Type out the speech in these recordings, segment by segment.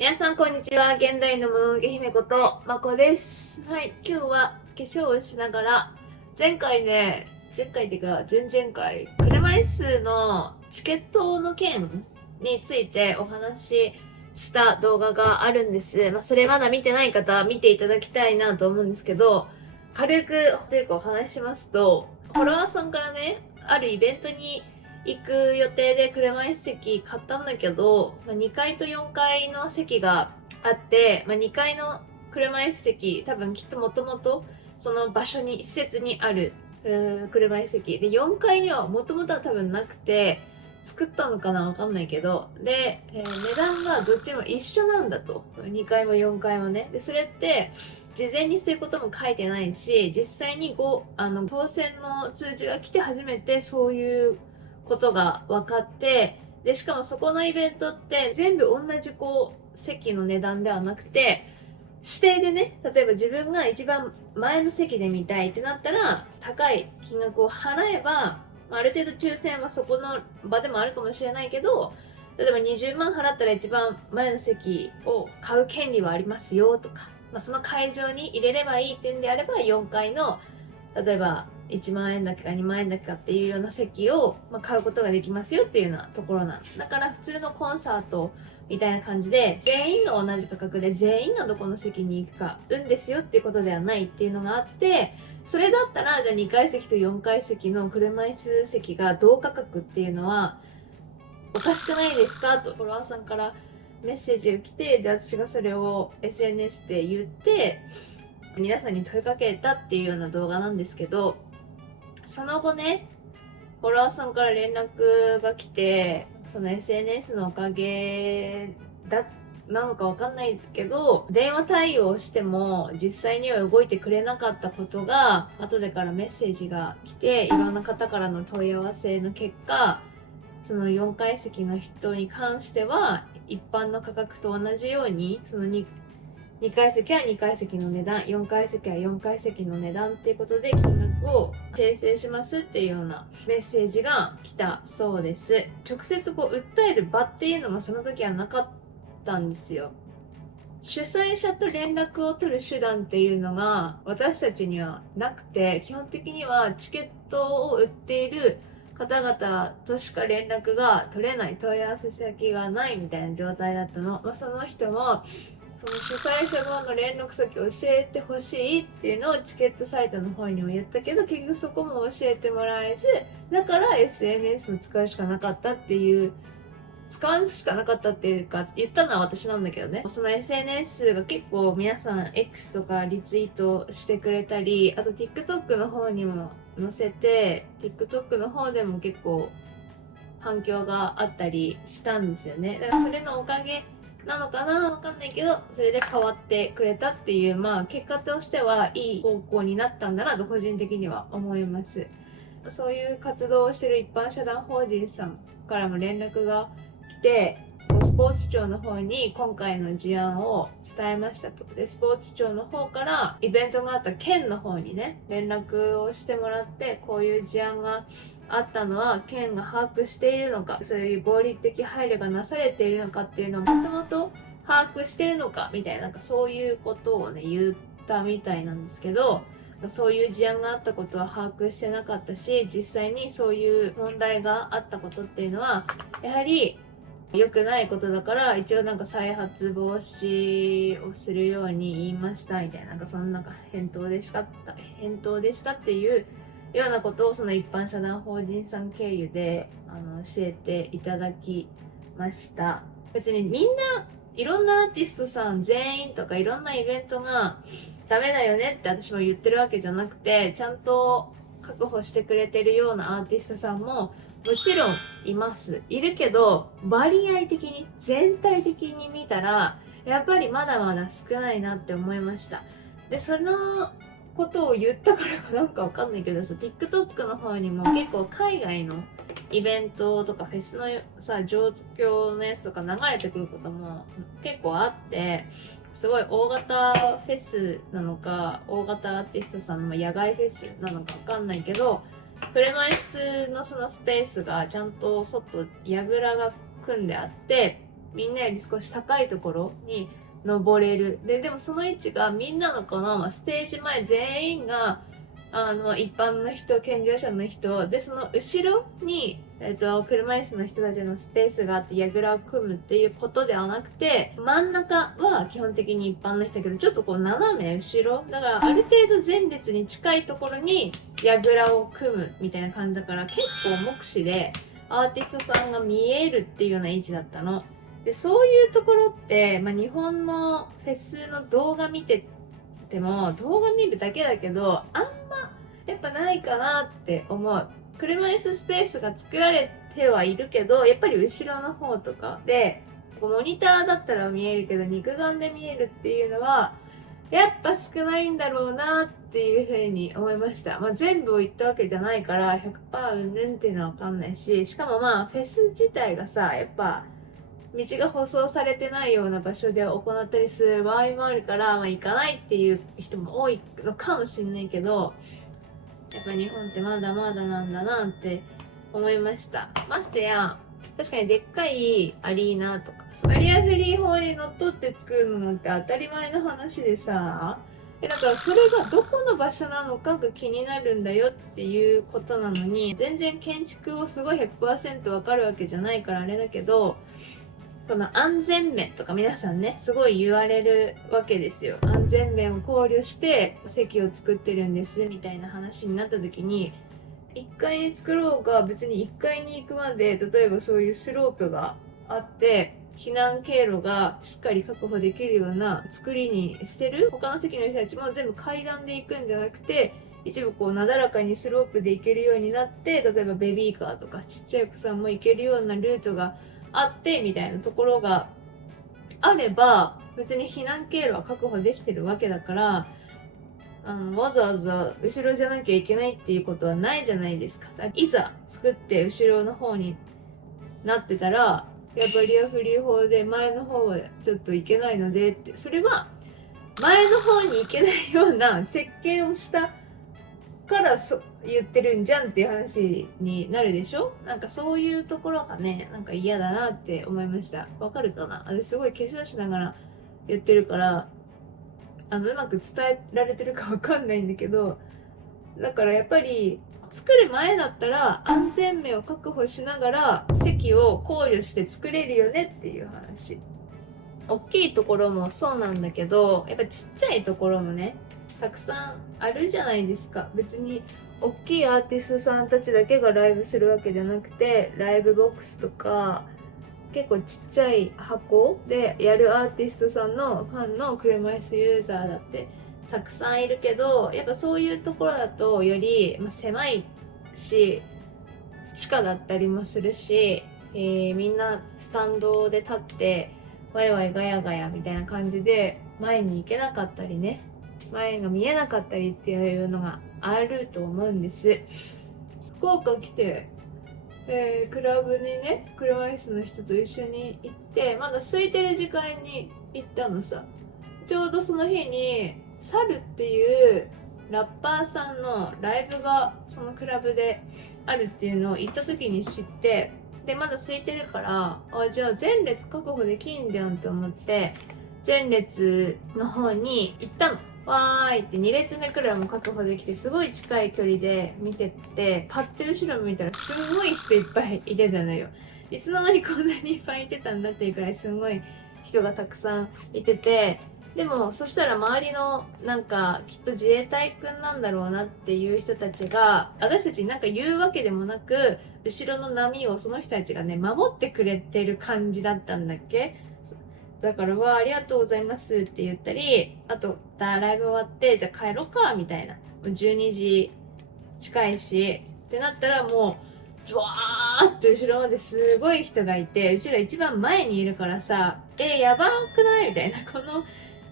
皆さんこんにちは。現代のもののけ姫ことまこです。はい、今日は化粧をしながら前回っていうか前々回車椅子のチケットの件についてお話しした動画があるんです。それまだ見てない方は見ていただきたいなと思うんですけど、軽くというかお話ししますと、フォロワーさんからね、あるイベントに行く予定で車椅子席買ったんだけど、2階と4階の席があって、2階の車椅子席、多分きっともともとその場所に、施設にある車椅子席で、4階にはもともとは多分なくて、作ったのかなわかんないけど、で、値段がどっちも一緒なんだと。2階も4階もね。で、それって、事前にそういうことも書いてないし、実際に当選の通知が来て初めてそういうことが分かって、で、しかもそこのイベントって全部同じ席の値段ではなくて、指定でね、例えば自分が一番前の席で見たいってなったら、高い金額を払えば、ある程度抽選はそこの場でもあるかもしれないけど、例えば20万払ったら一番前の席を買う権利はありますよとか、その会場に入れればいいっていうんであれば、4階の例えば1万円だけか2万円だけかっていうような席を買うことができますよっていうようなところなんだから、普通のコンサートみたいな感じで全員が同じ価格で全員がどこの席に行くか運ですよっていうことではないっていうのがあって、それだったらじゃあ2階席と4階席の車椅子席が同価格っていうのはおかしくないですかとフォロワーさんからメッセージが来て、で私がそれを SNS で言って皆さんに問いかけたっていうような動画なんですけど、その後ね、フォロワーさんから連絡が来て、その SNS のおかげなのかわかんないけど、電話対応しても実際には動いてくれなかったことが、後でからメッセージが来て、いろんな方からの問い合わせの結果、その4階席の人に関しては、一般の価格と同じように、その2階席は2階席の値段、4階席は4階席の値段っていうことで金額を訂正しますっていうようなメッセージが来たそうです。直接訴える場っていうのもその時はなかったんですよ。主催者と連絡を取る手段っていうのが私たちにはなくて、基本的にはチケットを売っている方々としか連絡が取れない、問い合わせ先がないみたいな状態だったの。その人もその主催者側の連絡先を教えてほしいっていうのをチケットサイトの方にも言ったけど、結局そこも教えてもらえず、だから SNS を使うしかなかったっていう、使うしかなかったっていうか、言ったのは私なんだけどね。その SNS が結構皆さん X とかリツイートしてくれたり、あと TikTok の方にも載せて、TikTok の方でも結構反響があったりしたんですよね。だからそれのおかげなのかなわかんないけど、それで変わってくれたっていう、結果としてはいい方向になったんだなと個人的には思います。そういう活動をしてる一般社団法人さんからも連絡が来て、スポーツ庁の方に今回の事案を伝えましたと。で、スポーツ庁の方からイベントがあった県の方にね、連絡をしてもらって、こういう事案があったのは県が把握しているのか、そういう合理的配慮がなされているのかっていうのをもともと把握してるのかみたいな、そういうことをね、言ったみたいなんですけど、そういう事案があったことは把握してなかったし、実際にそういう問題があったことっていうのは、やはり良くないことだから、一応再発防止をするように言いましたみたいな、その返答でしたっていうようなことをその一般社団法人さん経由で教えていただきました。別にみんないろんなアーティストさん全員とかいろんなイベントがダメだよねって私も言ってるわけじゃなくて、ちゃんと確保してくれてるようなアーティストさんももちろんいるけど、割合的に全体的に見たらやっぱりまだまだ少ないなって思いました。で、そのことを言ったからかなんかわかんないけどさ、 TikTok の方にも結構海外のイベントとかフェスの状況のやつとか流れてくることも結構あって、すごい大型フェスなのか大型アーティストさんの野外フェスなのかわかんないけど、車椅子のそのスペースがちゃんと外櫓が組んであって、みんなより少し高いところに登れる。でもその位置がみんなのこのステージ前全員が一般の人、健常者の人で、その後ろに車椅子の人たちのスペースがあって櫓を組むっていうことではなくて、真ん中は基本的に一般の人だけど、ちょっとこう斜め後ろだからある程度前列に近いところに櫓を組むみたいな感じだから、結構目視でアーティストさんが見えるっていうような位置だったので、そういうところって、日本のフェスの動画見てても動画見るだけだけど、あんまやっぱないかなって思う。車椅子スペースが作られてはいるけど、やっぱり後ろの方とかでモニターだったら見えるけど肉眼で見えるっていうのはやっぱ少ないんだろうなっていうふうに思いました。全部を言ったわけじゃないから100%うんぬんっていうのはわかんないし、しかもフェス自体がさ、やっぱ道が舗装されてないような場所で行ったりする場合もあるから、行かないっていう人も多いのかもしれないけど、やっぱ日本ってまだまだなんだなって思いました。ましてや、確かにでっかいアリーナとか、バリアフリー法にのっとって作るのなんて当たり前の話でさ、だからそれがどこの場所なのかが気になるんだよっていうことなのに、全然建築をすごい 100% わかるわけじゃないからあれだけど、その安全面とか皆さんね、すごい言われるわけですよ。安全面を考慮して席を作ってるんですみたいな話になった時に、1階に作ろうが別に1階に行くまで、例えばそういうスロープがあって避難経路がしっかり確保できるような作りにしてる。他の席の人たちも全部階段で行くんじゃなくて、一部こうなだらかにスロープで行けるようになって、例えばベビーカーとかちっちゃいお子さんも行けるようなルートがあってみたいなところがあれば、別に避難経路は確保できてるわけだから、わざわざ後ろじゃなきゃいけないっていうことはないじゃないですか。いざ作って後ろの方になってたら、やっぱりバリアフリー法で前の方はちょっといけないのでって、それは前の方に行けないような設計をしたから言ってるんじゃんっていう話になるでしょ。なんかそういうところがね、なんか嫌だなって思いました。わかるかな。私すごい化粧しながら言ってるから、うまく伝えられてるかわかんないんだけど、だからやっぱり作る前だったら安全面を確保しながら席を考慮して作れるよねっていう話。大きいところもそうなんだけど、やっぱちっちゃいところもね、たくさんあるじゃないですか。別に大きいアーティストさんたちだけがライブするわけじゃなくて、ライブボックスとか結構ちっちゃい箱でやるアーティストさんのファンの車椅子ユーザーだってたくさんいるけど、やっぱそういうところだとより、狭いし地下だったりもするし、みんなスタンドで立ってワイワイガヤガヤみたいな感じで前に行けなかったりね、前が見えなかったりっていうのがあると思うんです。福岡来て、クラブにね、車椅子の人と一緒に行って、まだ空いてる時間に行ったのさ。ちょうどその日にサルっていうラッパーさんのライブがそのクラブであるっていうのを行った時に知って、でまだ空いてるから、じゃあ前列確保できんじゃんって思って前列の方に行ったの。わーいって2列目くらいも確保できて、すごい近い距離で見てって、パッて後ろ見たらすごい人いっぱいいてたのよ。いつの間にこんなにいっぱいいてたんだっていうくらいすごい人がたくさんいてて、でもそしたら周りのなんかきっと自衛隊くんなんだろうなっていう人たちが私たちになんか言うわけでもなく、後ろの波をその人たちがね守ってくれてる感じだったんだっけ。だから「わあ、ありがとうございます」って言ったり、あとライブ終わってじゃあ帰ろうかみたいな、12時近いしってなったら、もうわーっと後ろまですごい人がいて、うちら一番前にいるからさ、やばくないみたいな、この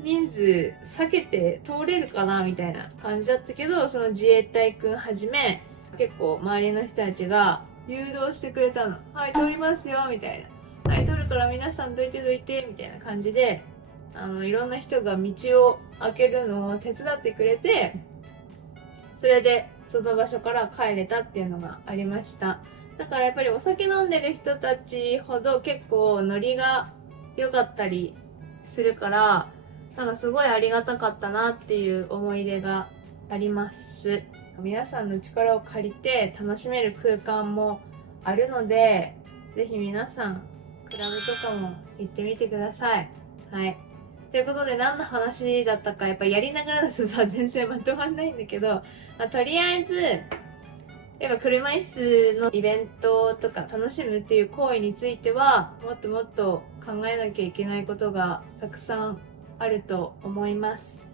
人数避けて通れるかなみたいな感じだったけど、その自衛隊くんはじめ結構周りの人たちが誘導してくれたの。はい、通りますよみたいな、はい、通るから皆さんどいてどいてみたいな感じで、いろんな人が道を開けるのを手伝ってくれて、それでその場所から帰れたっていうのがありました。だからやっぱりお酒飲んでる人たちほど結構ノリが良かったりするから、なんかすごいありがたかったなっていう思い出があります。皆さんの力を借りて楽しめる空間もあるので、ぜひ皆さんクラブとかも行ってみてください。はい。ということで何の話だったかやっぱやりながらだとさ全然まとまんないんだけど、とりあえずやっぱ車椅子のイベントとか楽しむっていう行為についてはもっともっと考えなきゃいけないことがたくさんあると思います。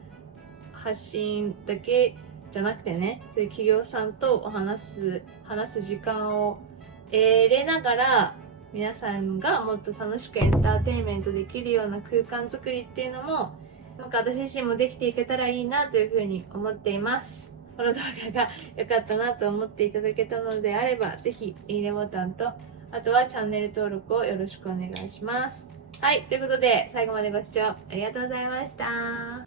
発信だけじゃなくてね、そういう企業さんと話す時間を得れながら皆さんがもっと楽しくエンターテインメントできるような空間作りっていうのもなんか私自身もできていけたらいいなというふうに思っています。この動画が良かったなと思っていただけたのであれば、ぜひいいねボタンと、あとはチャンネル登録をよろしくお願いします。はい、ということで最後までご視聴ありがとうございました。